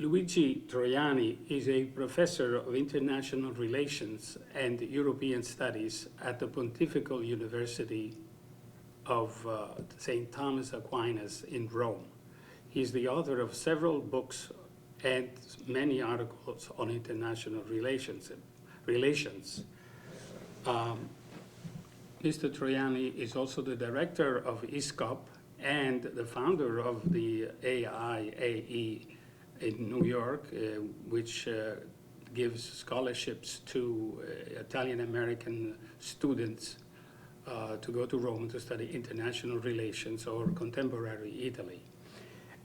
Luigi Troiani is a professor of international relations and European studies at the Pontifical University of St. Thomas Aquinas in Rome. He's the author of several books and many articles on international relations. Mr. Troiani is also the director of ISCOP and the founder of the AIAE in New York, which gives scholarships to Italian-American students to go to Rome to study international relations or contemporary Italy.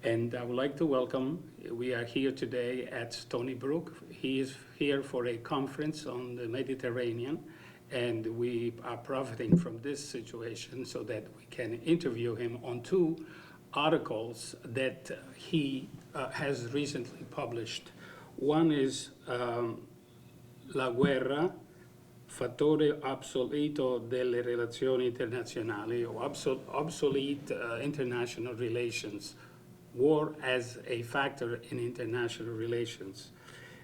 And I would like to welcome, we are here today at Stony Brook. He is here for a conference on the Mediterranean, and we are profiting from this situation so that we can interview him on two articles that he has recently published. One is La guerra, fattore obsoleto delle relazioni internazionali, or obsolete international relations, war as a factor in international relations.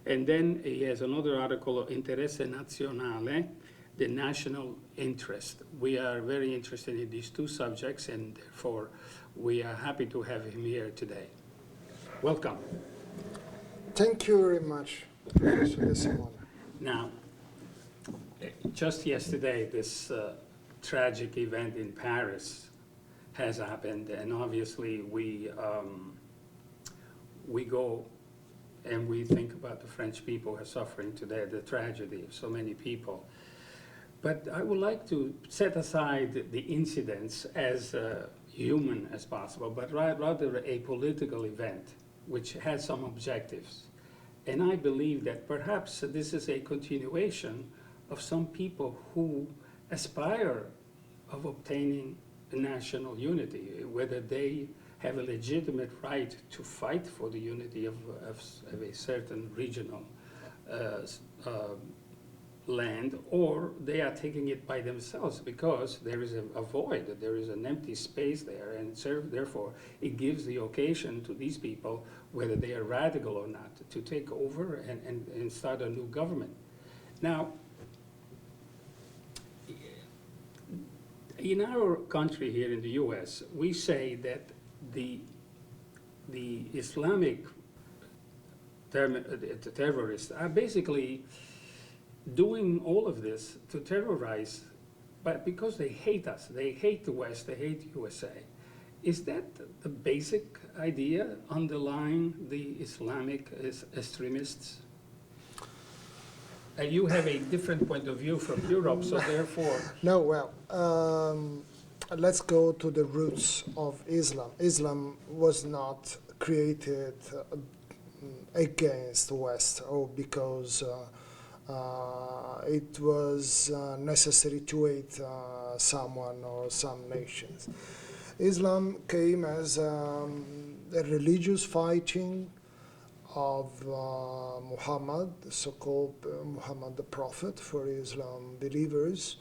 And then he has another article, Interesse Nazionale, the national interest. We are very interested in these two subjects, and therefore we are happy to have him here today. Welcome. Thank you very much, Professor De Simone. Now, just yesterday, this tragic event in Paris has happened, and obviously we go and we think about the French people who are suffering today, the tragedy of so many people. But I would like to set aside the incidents as human as possible, but rather a political event which has some objectives. And I believe that perhaps this is a continuation of some people who aspire of obtaining national unity, whether they have a legitimate right to fight for the unity of a certain regional land, or they are taking it by themselves because there is a void, there is an empty space there, and therefore it gives the occasion to these people, whether they are radical or not, to take over and start a new government. Now, in our country here in the US, we say that the Islamic terrorists are basically doing all of this to terrorize, but because they hate us, they hate the West, they hate USA. Is that the basic idea underlying the Islamic extremists? And you have a different point of view from Europe, so therefore... No, well, let's go to the roots of Islam. Islam was not created against the West or because it was necessary to hate someone or some nations. Islam came as a religious fighting of Muhammad, the so-called Muhammad the Prophet for Islam believers,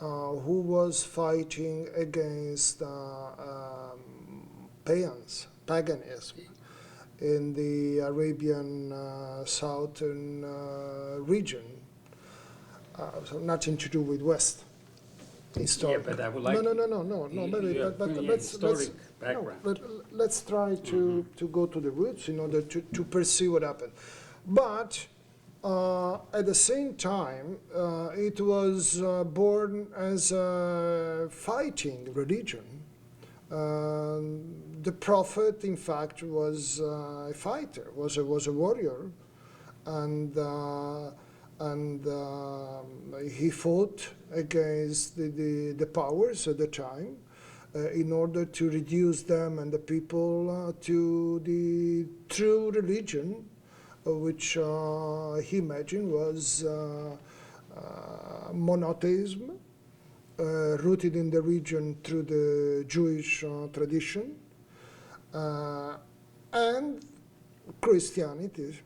who was fighting against paganism in the Arabian southern region. So nothing to do with West. Historic. Yeah, but I would like... No, let's try to go to the roots in order to perceive what happened. But at the same time, it was born as a fighting religion. The Prophet, in fact, was a fighter, was a warrior, and he fought against the powers at the time in order to reduce them and the people to the true religion, which he imagined was monotheism, rooted in the region through the Jewish tradition, and Christianism.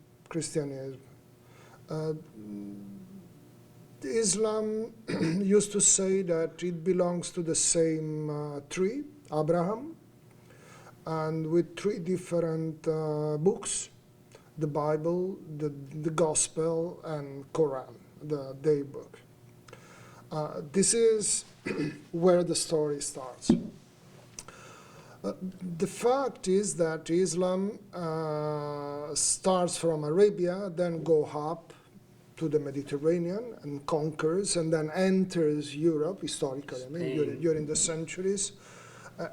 Islam used to say that it belongs to the same tree, Abraham, and with three different books, the Bible, the Gospel, and Quran, the daybook. This is where the story starts. The fact is that Islam starts from Arabia, then go up to the Mediterranean and conquers, and then enters Europe historically, I mean, during the centuries,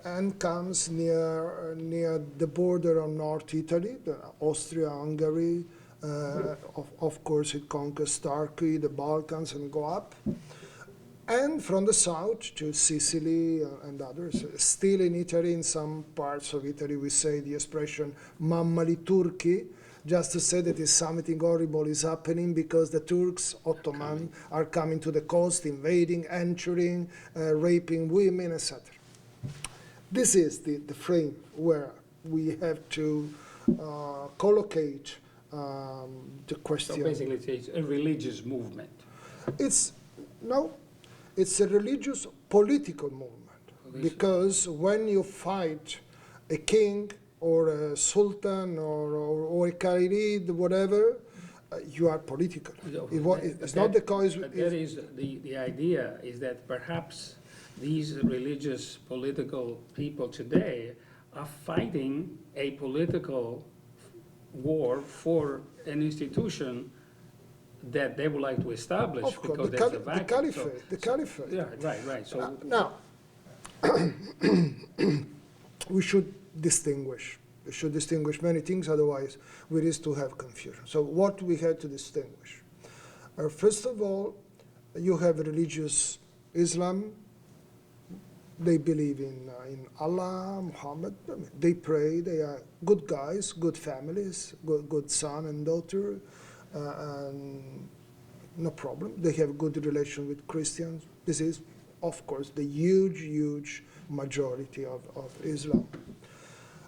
and comes near the border of North Italy, Austria-Hungary. Of course, it conquers Turkey, the Balkans, and go up. And from the south to Sicily and others. Still in Italy, in some parts of Italy, we say the expression "mammali Turchi," just to say that something horrible is happening because the Turks, Ottoman, are coming to the coast, invading, entering, raping women, etc. This is the frame where we have to collocate the question. So basically, it's a religious movement. It's a religious political movement, because when you fight a king or a sultan or a khalid, whatever, you are political. It's not the cause. That is the idea is that perhaps these religious political people today are fighting a political war for an institution that they would like to establish, Of course, because there's a vacuum. the caliphate. Yeah, right. So Now, we should distinguish. We should distinguish many things, otherwise we risk to have confusion. So what we have to distinguish? First of all, you have religious Islam. They believe in Allah, Muhammad. I mean, they pray. They are good guys, good families, good son and daughter. And no problem. They have good relation with Christians. This is, of course, the huge majority of Islam.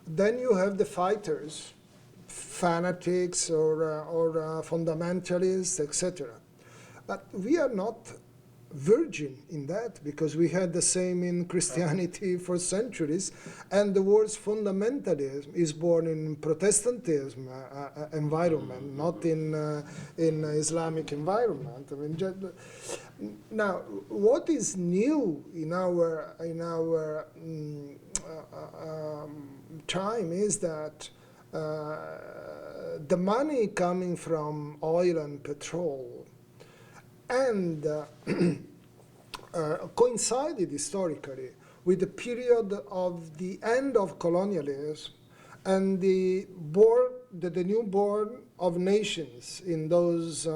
Then you have the fighters, fanatics or fundamentalists, etc. But we are not virgin in that, because we had the same in Christianity for centuries, and the word fundamentalism is born in Protestantism environment, not in Islamic environment. I mean, now, what is new in our time is that the money coming from oil and petrol and coincided historically with the period of the end of colonialism and the newborn of nations in those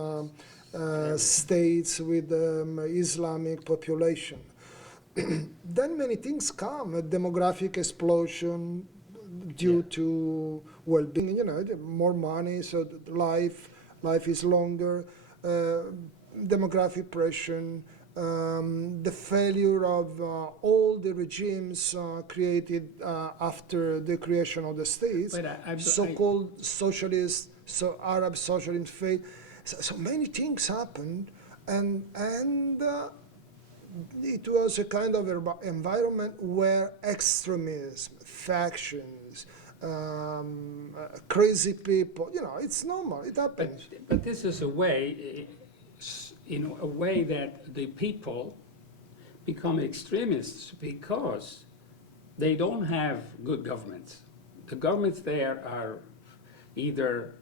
states with Islamic population. Then many things come, a demographic explosion due to well-being, more money, so life is longer, demographic pressure, the failure of all the regimes created after the creation of the states, so-called socialist, Arab socialist faith. So many things happened, and it was a kind of environment where extremism, factions, crazy people, it's normal, it happens. But this is a way, a way that the people become extremists because they don't have good governments. The governments there are either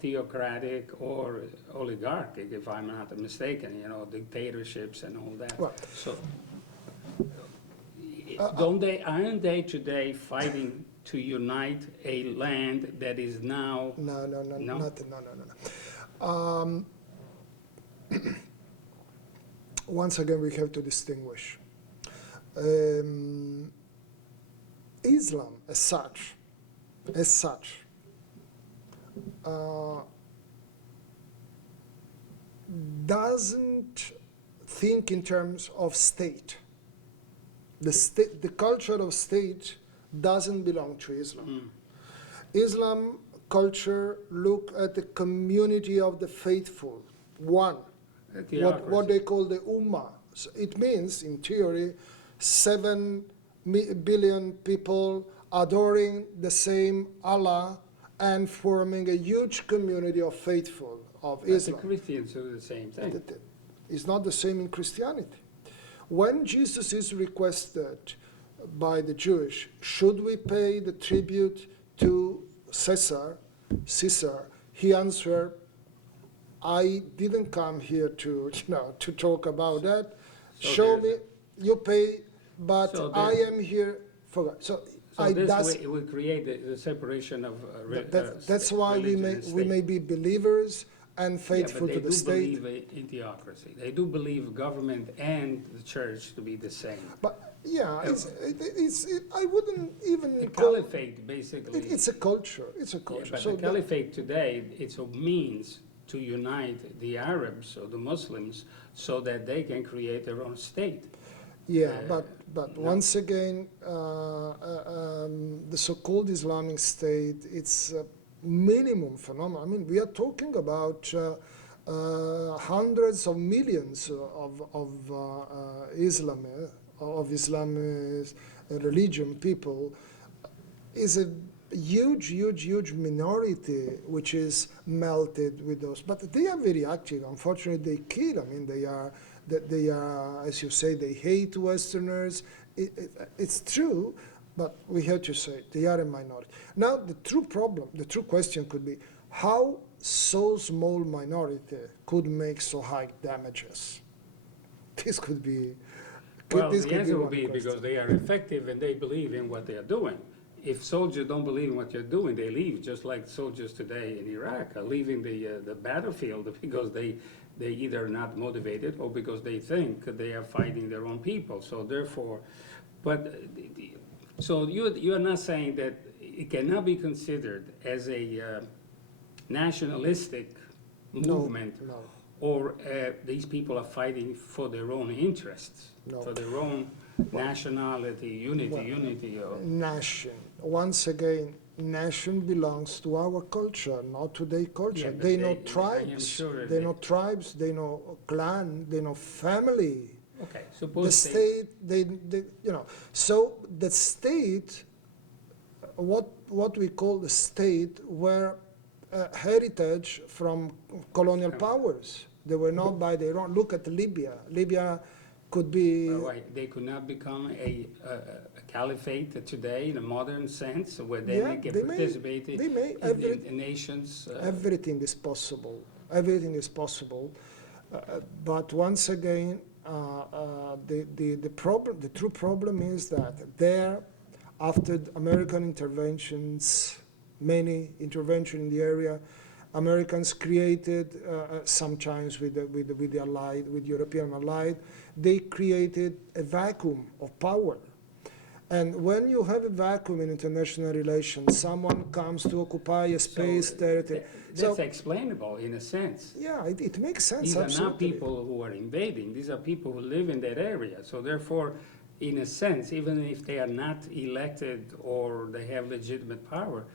theocratic or oligarchic, if I'm not mistaken, dictatorships and all that. Right. So, aren't they today fighting to unite a land that is now... No. Once again, we have to distinguish. Islam, as such, doesn't think in terms of state. The culture of state doesn't belong to Islam. Islam culture look at the community of the faithful, one, what they call the Ummah. So it means, in theory, 7 billion people adoring the same Allah and forming a huge community of faithful of But the Islam. Christians do the same thing. It's not the same in Christianity. When Jesus is requested by the Jewish, should we pay the tribute to Caesar, he answered, I didn't come here to, to talk about that. So Show there's- me, you pay, but So I there- am here for God. So So I this does, way it would create the separation of that's why we may be believers and faithful to the state. Yeah, but they do believe in theocracy. They do believe government and the church to be the same. But yeah, I wouldn't even The call caliphate basically. it's a culture. It's a Yeah, culture. but So the caliphate today, it's a means to unite the Arabs or the Muslims so that they can create their own state. yeah, but no. once again, the so-called Islamic State, it's a minimum phenomenon. I mean, we are talking about hundreds of millions of Islamist religion people. Is a huge minority which is melted with those. But they are very active. Unfortunately, they kill. I mean, they are, as you say, they hate Westerners. It's true, but we have to say they are a minority. Now, the true question could be how so small minority could make so high damages. This could be. Well, this the could answer one would be question. because they are effective and they believe in what they are doing. If soldiers don't believe in what they're doing, they leave, just like soldiers today in Iraq are leaving the battlefield because they either are not motivated or because they think they are fighting their own people. So therefore, so you are not saying that it cannot be considered as a nationalistic movement, No. or these people are fighting for their own interests, No. for their own nationality, unity. Or, Nation. Once again, nation belongs to our culture, not to their culture. Yeah, but they know I am tribes. sure They know tribes. They know clan. They know family. okay, The suppose state. They So the state, what we call the state, were heritage from colonial powers. They were not by their own. Look at Libya. Libya could be. they could not become a caliphate today in a modern sense, where they Yeah, can they may. participate They may. in nations. Everything is possible. Everything is possible. But once again, the true problem is that there, after American interventions, many interventions in the area, Americans created, sometimes with the allied, with European allied, they created a vacuum of power. And when you have a vacuum in international relations, someone comes to occupy a space, territory. That's explainable in a sense. Yeah, it makes sense. These are absolutely. not people who are invading. These are people who live in that area. So therefore, in a sense, even if they are not elected or they have legitimate power,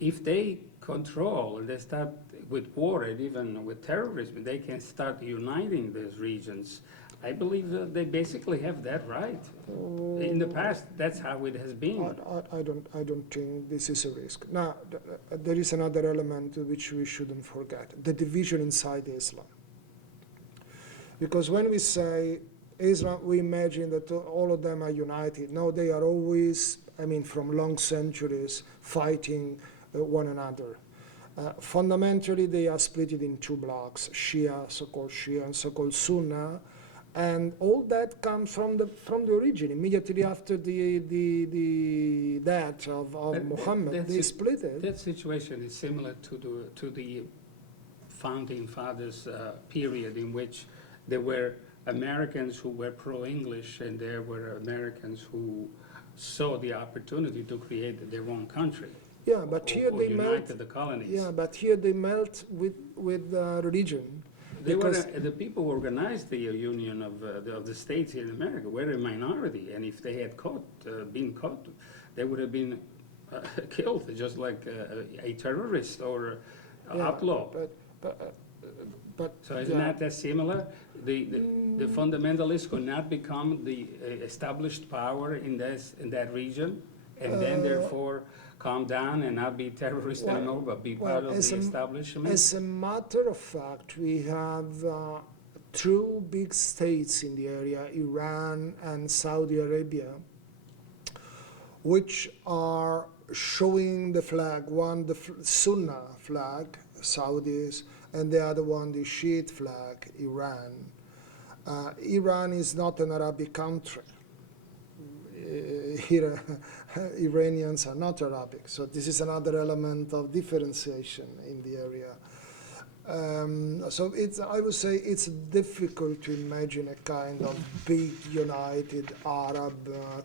if they control and they start with war and even with terrorism, they can start uniting these regions. I believe that they basically have that right. In the past, that's how it has been. I don't think this is a risk. Now, there is another element which we shouldn't forget: the division inside Islam. Because when we say Islam, we imagine that all of them are united. No, they are always, from long centuries, fighting one another. Fundamentally, they are split in two blocks: so-called Shia, and so-called Sunnah. And all that comes from the origin. Immediately after the death of Muhammad, they split it. That situation is similar to the founding fathers' period, in which there were Americans who were pro-English and there were Americans who saw the opportunity to create their own country. Yeah, but here they melt. The colonies. Yeah, but here they melt with religion. The people who organized the union of the states in America were a minority, and if they had been caught, they would have been killed, just like a terrorist or outlaw. But so it's not that similar. The fundamentalists could not become the established power in that region, and then therefore calm down and not be terrorists Well, anymore, but be well, part of as the a- establishment? As a matter of fact, we have two big states in the area, Iran and Saudi Arabia, which are showing the flag, one the Sunnah flag, Saudis, and the other one the Shiite flag, Iran. Iran is not an Arabic country. Here, Iranians are not Arabic, so this is another element of differentiation in the area. So I would say it's difficult to imagine a kind of big united Arab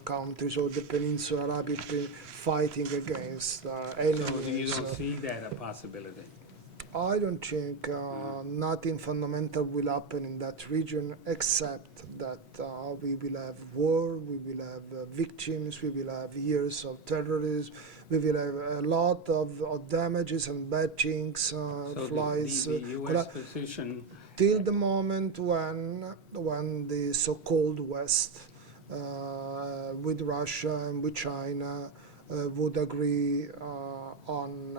countries or the Peninsula Arabic fighting against enemies. So you don't see that a possibility? I don't think nothing fundamental will happen in that region except that we will have war, we will have victims, we will have years of terrorism, we will have a lot of damages and bad things, So flies. the U.S. position, Till the moment when the so-called West, with Russia and with China, would agree on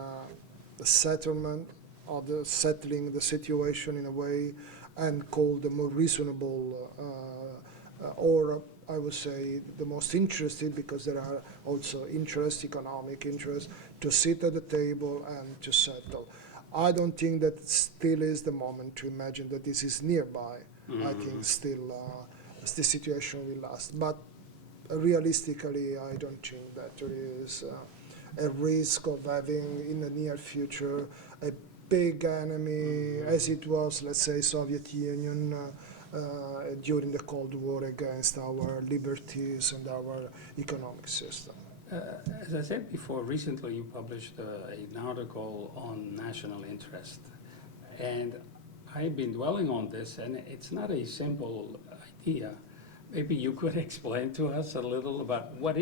the settlement, or the settling the situation in a way, and call the more reasonable, or I would say the most interested, because there are also interests, economic interests, to sit at the table and to settle. I don't think that still is the moment to imagine that this is nearby. I think still the situation will last. But realistically, I don't think that there is a risk of having in the near future a big enemy, as it was, let's say, Soviet Union during the Cold War against our liberties and our economic system. as I said before, recently you published an article on national interest. And I've been dwelling on this, and it's not a simple idea. Maybe you could explain to us a little about what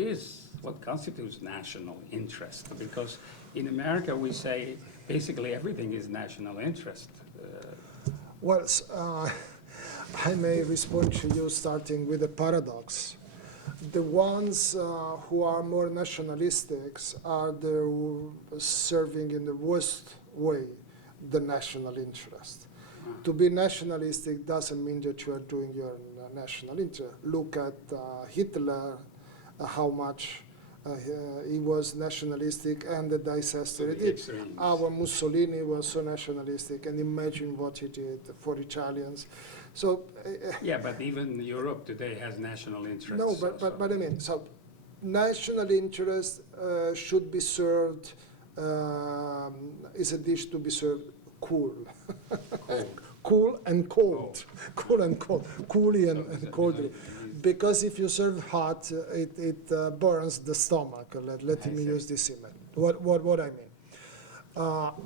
constitutes national interest? Because in America we say basically everything is national interest. Well, I may respond to you starting with a paradox. The ones who are more nationalistic are the serving in the worst way the national interest. To be nationalistic doesn't mean that you are doing your national interest. Look at Hitler, how much he was nationalistic and the disaster he did. Our Mussolini was so nationalistic, and imagine what he did for Italians. So yeah, but even Europe today has national interests. no, but I mean, so national interest should be served, is a dish to be served cool. Cool and cold. Cool and cold. Coolly and coldly. Because if you serve hot, it burns the stomach. Let me use this image. What I mean.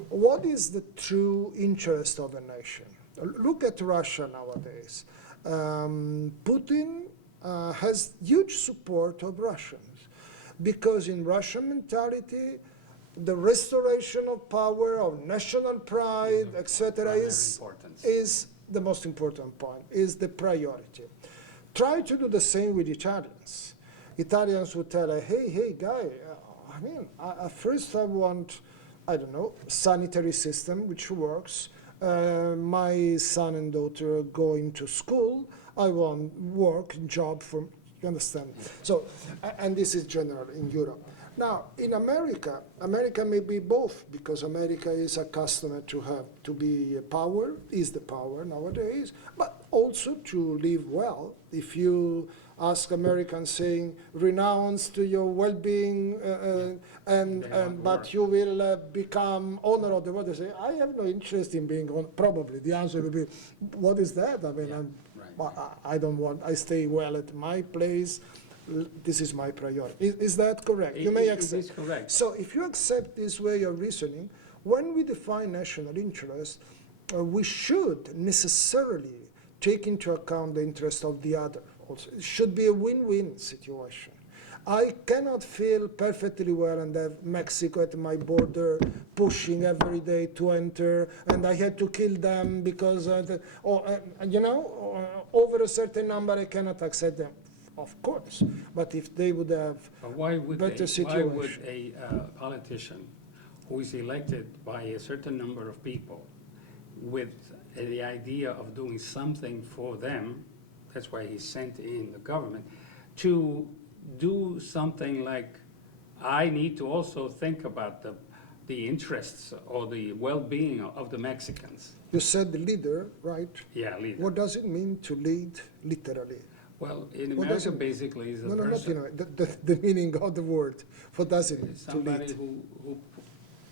What is the true interest of a nation? Look at Russia nowadays. Putin has huge support of Russians, because in Russian mentality, the restoration of power, of national pride, etc., is the most important point, is the priority. Try to do the same with Italians. Italians would tell, hey, guy, I mean, first I want, I don't know, sanitary system which works. My son and daughter going to school. I want work, job for, you understand? So, and this is general in Europe. Now, in America may be both, because America is accustomed to be is the power nowadays, but also to live well. If you ask Americans saying, renounce to your well-being, but you will become owner of the world, they say, I have no interest in being owner. Probably the answer will be, what is that? I mean, I don't want, I stay well at my place. This is my priority. Is that correct? You may accept. It is correct. So if you accept this way of reasoning, when we define national interest, we should necessarily take into account the interest of the other also. It should be a win-win situation. I cannot feel perfectly well and have Mexico at my border pushing every day to enter, and I had to kill them because, over a certain number I cannot accept them. of course. But if they would have But why would better why would situation. a politician who is elected by a certain number of people with the idea of doing something for them, that's why he's sent in the government, to do something like, I need to also think about the interests or the well-being of the Mexicans. You said the leader, right? Yeah, leader. What does it mean to lead literally? Well, in What does America, it- basically, is a No, no, not person, the meaning of the word. What does it mean to somebody lead? who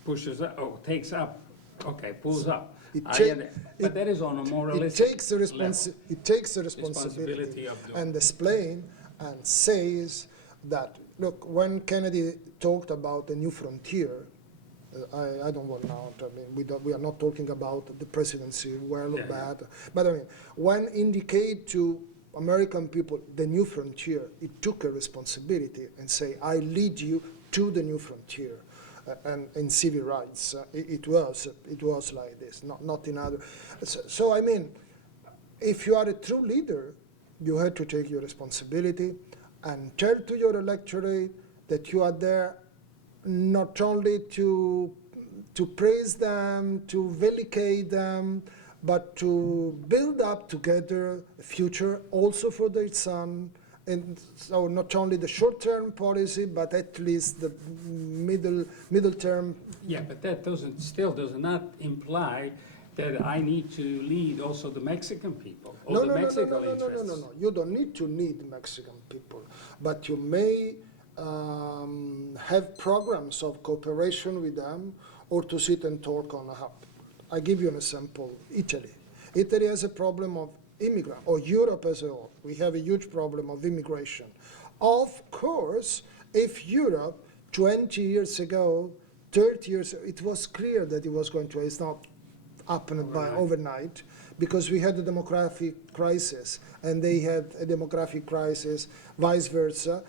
pushes up, or takes up, okay, pulls up. It I ta- under- But that is on a It moralistic takes the level. it takes the responsibility Responsibility of doing. and explain and says that, look, when Kennedy talked about the new frontier, I don't want now, I mean, we are not talking about the presidency, well or Yeah, yeah. bad, but I mean, when indicate to American people the new frontier, it took a responsibility and say, I lead you to the new frontier. And in civil rights, it was like this, not in other. So I mean, if you are a true leader, you have to take your responsibility and tell to your electorate that you are there not only to praise them, to vindicate them, but to build up together a future also for their son. And so not only the short-term policy, but at least the middle term. Yeah, but that still does not imply that I need to lead also the Mexican people or the Mexican interests. No. You don't need to lead Mexican people, but you may have programs of cooperation with them or to sit and talk on a hub. I give you an example, Italy. Italy has a problem of immigrant, or Europe as a whole. We have a huge problem of immigration. Of course, if Europe 20 years ago, 30 years ago, it was clear that it was going to, it's not happened by overnight, because we had a demographic crisis, and they had a demographic crisis, vice versa.